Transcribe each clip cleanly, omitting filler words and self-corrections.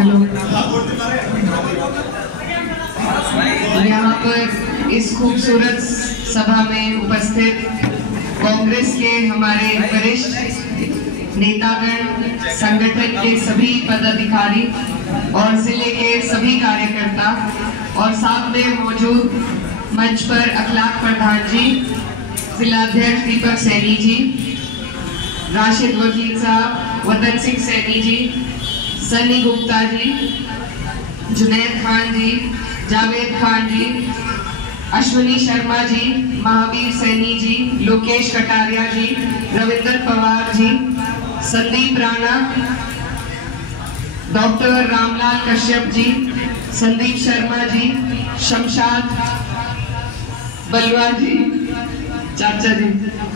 Hello, यहाँ पर इस खूबसूरत सभा में उपस्थित कांग्रेस के हमारे वरिष्ठ नेतागण, संगठन के सभी पदाधिकारी और जिले के सभी कार्यकर्ता और साथ में मौजूद मंच पर अखलाक प्रधान जी, जिलाध्यक्ष दीपक सैनी जी, राशिद वकील साहब, वतन सिंह सैनी जी, सनी गुप्ता जी, जुनैद खान जी, जावेद खान जी, अश्विनी शर्मा जी, महावीर सैनी जी, लोकेश कटारिया जी, रविंद्र पवार जी, संदीप राणा, डॉक्टर रामलाल कश्यप जी, संदीप शर्मा जी, शमशाद बलवा जी, चाचा जी,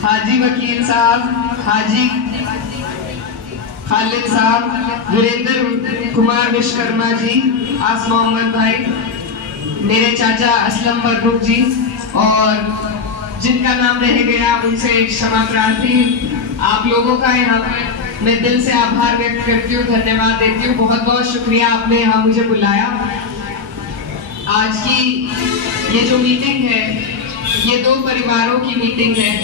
हाजी वकील साहब, हाजी खालिद साहब, वीरेंद्र कुमार विश्वकर्मा जी, आस मोहम्मद भाई, मेरे चाचा असलम वर्रुख जी, और जिनका नाम रह गया उनसे क्षमा प्रार्थी। आप लोगों का यहाँ पर मैं दिल से आभार व्यक्त करती हूँ, धन्यवाद देती हूँ। बहुत बहुत शुक्रिया, आपने यहाँ मुझे बुलाया। आज की ये जो मीटिंग है, ये दो परिवारों की मीटिंग है।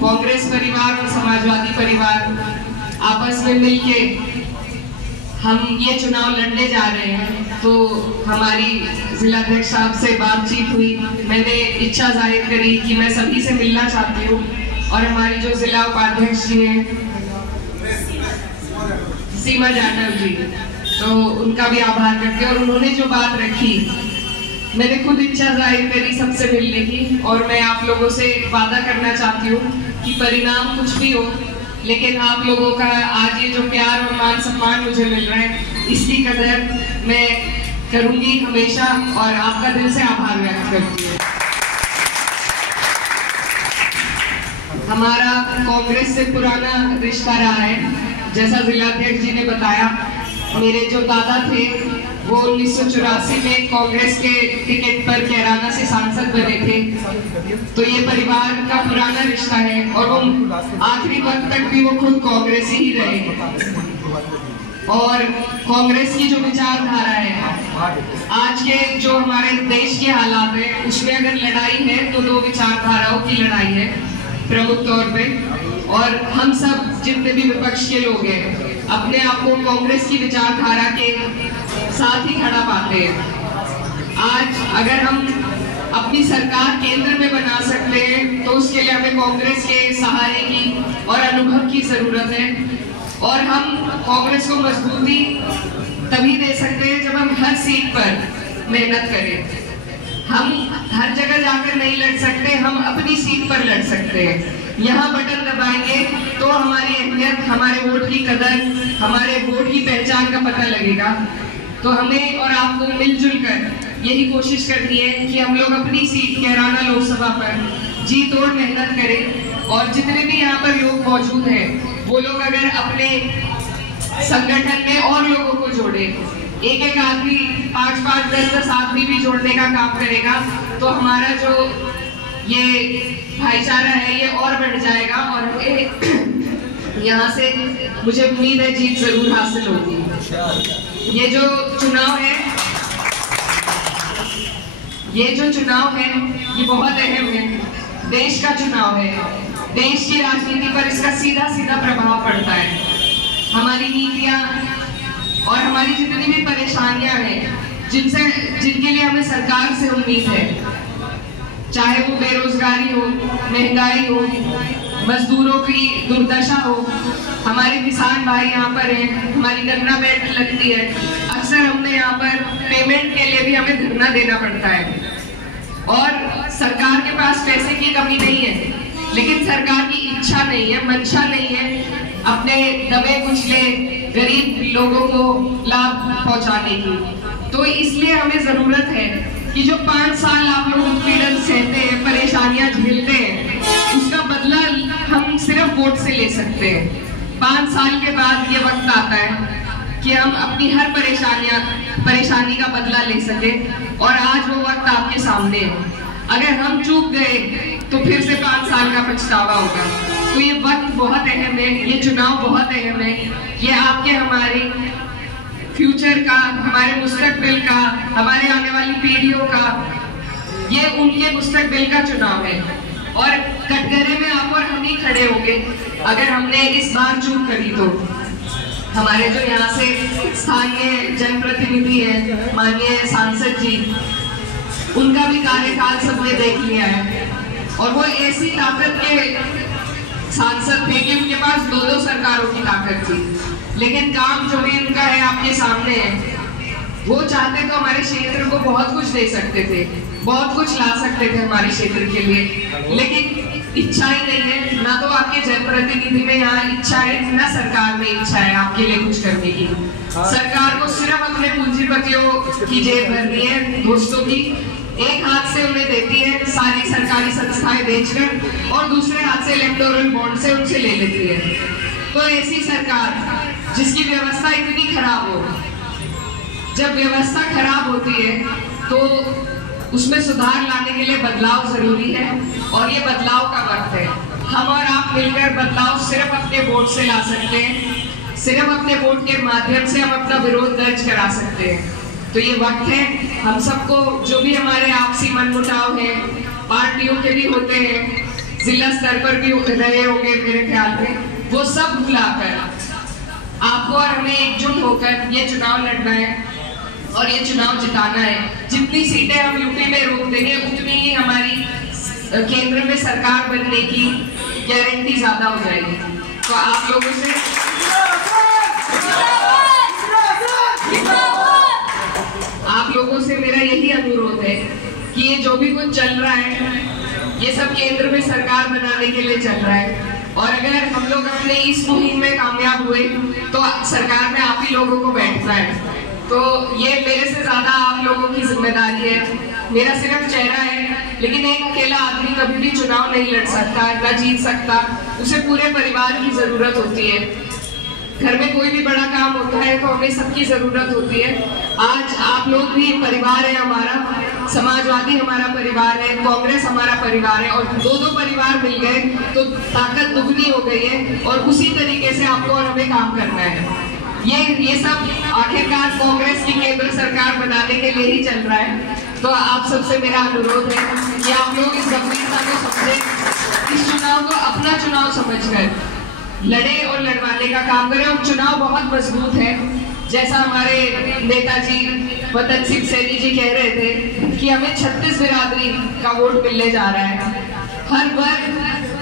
कांग्रेस परिवार और समाजवादी परिवार आपस में मिलके हम ये चुनाव लड़ने जा रहे हैं। तो हमारी जिलाध्यक्ष साहब से बातचीत हुई, मैंने इच्छा जाहिर करी कि मैं सभी से मिलना चाहती हूँ, और हमारी जो जिला उपाध्यक्ष जी हैं सीमा जाटव जी, तो उनका भी आभार करती हूँ। और उन्होंने जो बात रखी, मैंने खुद इच्छा जाहिर करी सबसे मिलने की, और मैं आप लोगों से वादा करना चाहती हूँ कि परिणाम कुछ भी हो, लेकिन आप लोगों का आज ये जो प्यार और मान सम्मान मुझे मिल रहा है, इसकी कदर मैं करूंगी हमेशा, और आपका दिल से आभार व्यक्त करती हूँ। हमारा कांग्रेस से पुराना रिश्ता रहा है। जैसा जिलाध्यक्ष जी ने बताया, मेरे जो दादा थे वो 1984 में कांग्रेस के टिकट पर कैराना से सांसद बने थे। तो ये परिवार का पुराना रिश्ता है, और वो आखिरी वक्त तक भी वो खुद कांग्रेस ही रहे। और कांग्रेस की जो विचारधारा है, आज के जो हमारे देश के हालात है, उसमें अगर लड़ाई है तो दो विचारधाराओं की लड़ाई है प्रमुख तौर पे। और हम सब जितने भी विपक्ष के लोग हैं, अपने आप को कांग्रेस की विचारधारा के साथ ही खड़ा पाते हैं। आज अगर हम अपनी सरकार केंद्र में बना सकते हैं, तो उसके लिए हमें कांग्रेस के सहारे की और अनुभव की जरूरत है। और हम कांग्रेस को मजबूती तभी दे सकते हैं जब हम हर सीट पर मेहनत करें। हम हर जगह जाकर नहीं लड़ सकते, हम अपनी सीट पर लड़ सकते हैं। यहाँ बटन दबाएंगे तो हमारी अहमियत, हमारे वोट की कदर, हमारे वोट की पहचान का पता लगेगा। तो हमें और आपको मिलजुल कर यही कोशिश करनी है कि हम लोग अपनी सीट कैराना लोकसभा पर जी तोड़ मेहनत करें। और जितने भी यहाँ पर लोग मौजूद हैं, वो लोग अगर अपने संगठन में और लोगों को जोड़े, एक एक आदमी 5-5, 10-10 आदमी भी जोड़ने का काम करेगा, तो हमारा जो ये भाईचारा है ये और बढ़ जाएगा, और यहाँ से मुझे उम्मीद है जीत जरूर हासिल होगी। ये जो चुनाव है, ये बहुत अहम है। देश का चुनाव है, देश की राजनीति पर इसका सीधा सीधा प्रभाव पड़ता है। हमारी नीतियाँ और हमारी जितनी भी परेशानियां हैं, जिनके लिए हमें सरकार से उम्मीद है, चाहे वो बेरोजगारी हो, महंगाई हो, मजदूरों की दुर्दशा हो, हमारे किसान भाई यहाँ पर हैं, हमारी गन्ना बैठ लगती है, अक्सर हमने यहाँ पर पेमेंट के लिए भी हमें धरना देना पड़ता है। और सरकार के पास पैसे की कमी नहीं है, लेकिन सरकार की इच्छा नहीं है, मंशा नहीं है अपने दबे कुचले गरीब लोगों को लाभ पहुंचाने की। तो इसलिए हमें जरूरत है कि जो 5 साल आप लोग उत्पीड़न सहते हैं, परेशानियां झेलते हैं, उसका बदला हम सिर्फ वोट से ले सकते हैं। 5 साल के बाद ये वक्त आता है कि हम अपनी हर परेशानी का बदला ले सके, और आज वो वक्त आपके सामने है। अगर हम चूक गए तो फिर से 5 साल का पछतावा होगा। तो ये वक्त बहुत अहम है, ये चुनाव बहुत अहम है, ये आपके हमारे फ्यूचर का, हमारे मुस्तकबिल का, हमारे आने वाली पीढ़ियों का, ये उनके मुस्तकबिल का चुनाव है। और कटघरे में आप और हम ही खड़े होंगे अगर हमने इस बार चूक करी तो। हमारे जो यहाँ से स्थानीय जनप्रतिनिधि है, माननीय सांसद जी, उनका भी कार्यकाल सबने देख लिया है और वो ऐसी ताकत के सांसद थे कि उनके पास 2-2 सरकारों की ताकत थी, लेकिन काम जो भी उनका है आपके सामने है। वो चाहते तो हमारे क्षेत्र को बहुत कुछ दे सकते थे, बहुत कुछ ला सकते थे हमारे क्षेत्र के लिए, लेकिन इच्छा ही नहीं है। ना तो आपके जनप्रतिनिधि में यहाँ इच्छा है, ना सरकार में इच्छा है आपके लिए कुछ करने की। सरकार को सिर्फ अपने पूंजीपतियों की जेब भरनी है, दोस्तों की। एक हाथ से उन्हें देती है सारी सरकारी संस्थाएं बेचकर और दूसरे हाथ से इलेक्टोरल बॉन्ड से उनसे ले लेती है। तो ऐसी सरकार जिसकी व्यवस्था इतनी खराब हो, जब व्यवस्था खराब होती है तो उसमें सुधार लाने के लिए बदलाव जरूरी है और ये बदलाव का वक्त है। हम और आप मिलकर बदलाव सिर्फ अपने वोट से ला सकते हैं, सिर्फ अपने वोट के माध्यम से हम अपना विरोध दर्ज करा सकते हैं। तो ये वक्त है हम सबको, जो भी हमारे आपसी मनमुटाव है, पार्टियों के भी होते हैं, जिला स्तर पर भी रहे होंगे मेरे ख्याल में, वो सब भुलाकर आपको और हमें एकजुट होकर ये चुनाव लड़ना है और ये चुनाव जिताना है। जितनी सीटें हम यूपी में रोक देंगे उतनी ही हमारी केंद्र में सरकार बनने की गारंटी ज्यादा हो जाएगी। तो आप लोगों से मेरा यही अनुरोध है कि ये जो भी कुछ चल रहा है ये सब केंद्र में सरकार बनाने के लिए चल रहा है और अगर हम लोग अपने इस मुहिम में कामयाब हुए तो सरकार में आप ही लोगों को बैठना है। तो ये मेरे से ज्यादा आप लोगों की जिम्मेदारी है। मेरा सिर्फ चेहरा है, लेकिन एक अकेला आदमी कभी भी चुनाव नहीं लड़ सकता, ना जीत सकता। उसे पूरे परिवार की जरूरत होती है। घर में कोई भी बड़ा काम होता है तो हमें सबकी जरूरत होती है। आज आप लोग भी परिवार है हमारा, समाजवादी हमारा परिवार है, कांग्रेस हमारा परिवार है और 2-2 परिवार मिल गए तो ताकत दुगनी हो गई है और उसी तरीके से आपको और हमें काम करना है। ये सब आखिरकार कांग्रेस की केंद्र सरकार बनाने के लिए ही चल रहा है। तो आप सबसे मेरा अनुरोध है कि आप लोग इस गंभीरता को समझें, इस चुनाव को अपना चुनाव समझकर लड़े और लड़वाने का काम करें। और चुनाव बहुत मजबूत है, जैसा हमारे नेताजी वतन सिंह सैनी जी कह रहे थे कि हमें 36 बिरादरी का वोट मिलने जा रहा है। हर वर्ग,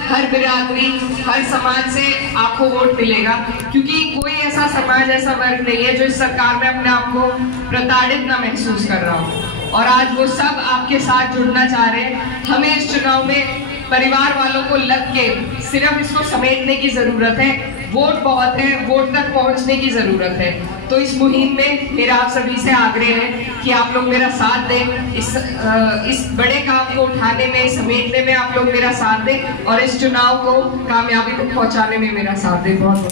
हर बिरादरी, हर समाज से आपको वोट मिलेगा, क्योंकि कोई ऐसा समाज, ऐसा वर्ग नहीं है जो इस सरकार में अपने आप को प्रताड़ित ना महसूस कर रहा हो। और आज वो सब आपके साथ जुड़ना चाह रहे हैं। हमें इस चुनाव में परिवार वालों को लग के सिर्फ इसको समेटने की जरूरत है। वोट बहुत है, वोट तक पहुंचने की जरूरत है। तो इस मुहिम में मेरा आप सभी से आग्रह है कि आप लोग मेरा साथ दें, इस बड़े काम को उठाने में, समेटने में आप लोग मेरा साथ दें और इस चुनाव को कामयाबी तक पहुंचाने में मेरा साथ दें। बहुत बहुत